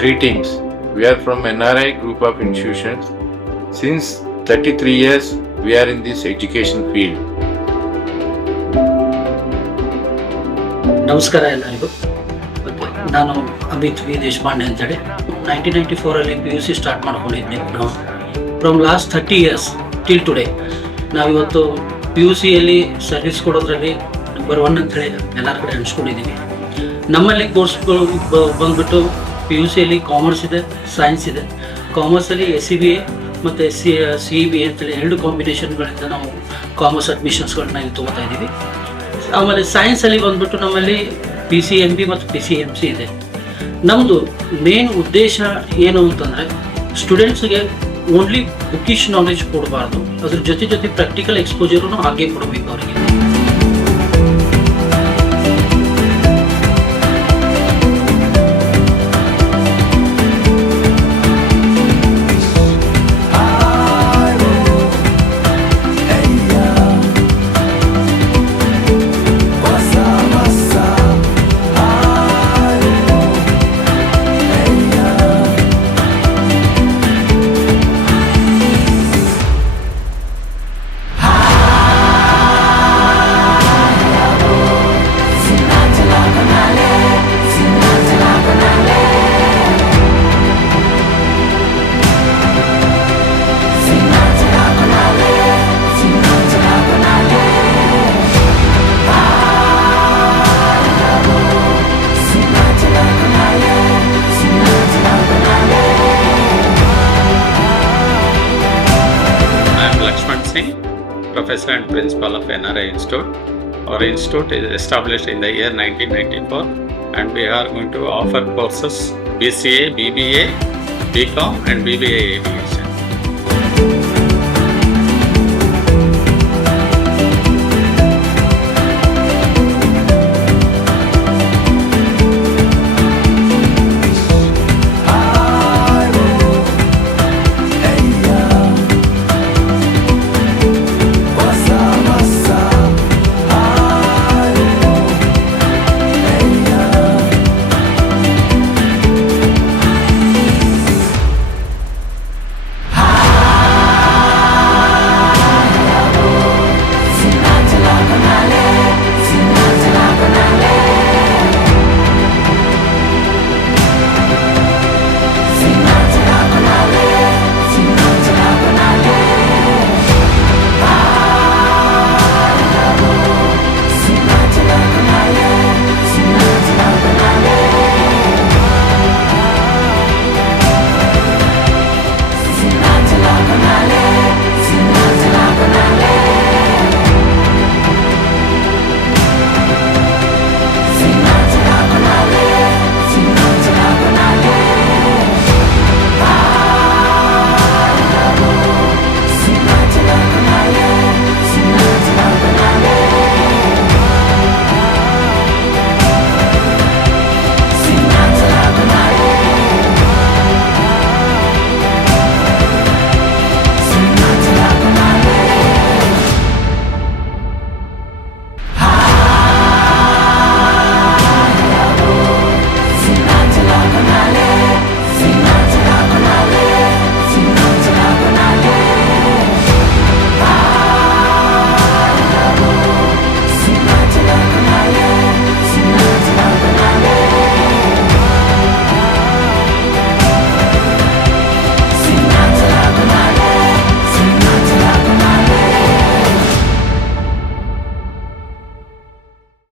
Greetings. We are from NRI Group of Institutions. Since 33 years, we are in this education field. ನಮಸ್ಕಾರ ಎಲ್ಲರಿಗೂ. ನಾನು ಅಮಿತ್ ವಿ ದೇಶಪಾಂಡೆ ಅಂತೇಳಿ 1994 P U C start ಮಾಡ್ಕೊಂಡಿದ್ದೆ. ನಾವು from last 30 years till today ನಾವಿವತ್ತು P U ಸಿಯಲ್ಲಿ ಸರ್ವಿಸ್ ಕೊಡೋದ್ರಲ್ಲಿ ನಂಬರ್ 1 ಅಂತೇಳಿ ಎಲ್ಲರ ಕಡೆ ಅನ್ಸ್ಕೊಂಡಿದ್ದೀವಿ. ನಮ್ಮಲ್ಲಿ ಕೋರ್ಸ್ಗಳು ಬಂದ್ಬಿಟ್ಟು ಪಿ ಯು ಸಿಯಲ್ಲಿ ಕಾಮರ್ಸ್ ಇದೆ, ಸೈನ್ಸ್ ಇದೆ. ಕಾಮರ್ಸಲ್ಲಿ SCBA ಮತ್ತು CEBA ಅಂತೇಳಿ 2 ಕಾಂಬಿನೇಷನ್ಗಳಿಂದ ನಾವು ಕಾಮರ್ಸ್ ಅಡ್ಮಿಷನ್ಸ್ಗಳನ್ನ ಇಲ್ಲಿ ತೊಗೋತಾ ಇದ್ದೀವಿ. ಆಮೇಲೆ ಸೈನ್ಸಲ್ಲಿ ಬಂದ್ಬಿಟ್ಟು ನಮ್ಮಲ್ಲಿ PCMB ಮತ್ತು PCMC ಇದೆ. ನಮ್ಮದು ಮೇನ್ ಉದ್ದೇಶ ಏನು ಅಂತಂದರೆ ಸ್ಟೂಡೆಂಟ್ಸ್ಗೆ ಓನ್ಲಿ ಬುಕ್ಕಿಶ್ ನಾಲೆಜ್ ಕೊಡಬಾರ್ದು, ಅದ್ರ ಜೊತೆ ಪ್ರಾಕ್ಟಿಕಲ್ ಎಕ್ಸ್ಪೋಜರೂ ಹಾಗೆ ಕೊಡಬೇಕು ಅವರಿಗೆ. Professor and Principal of NRI Institute. Our institute is established in the year 1994 and we are going to offer courses BCA, BBA, BCom and BBA Aviation.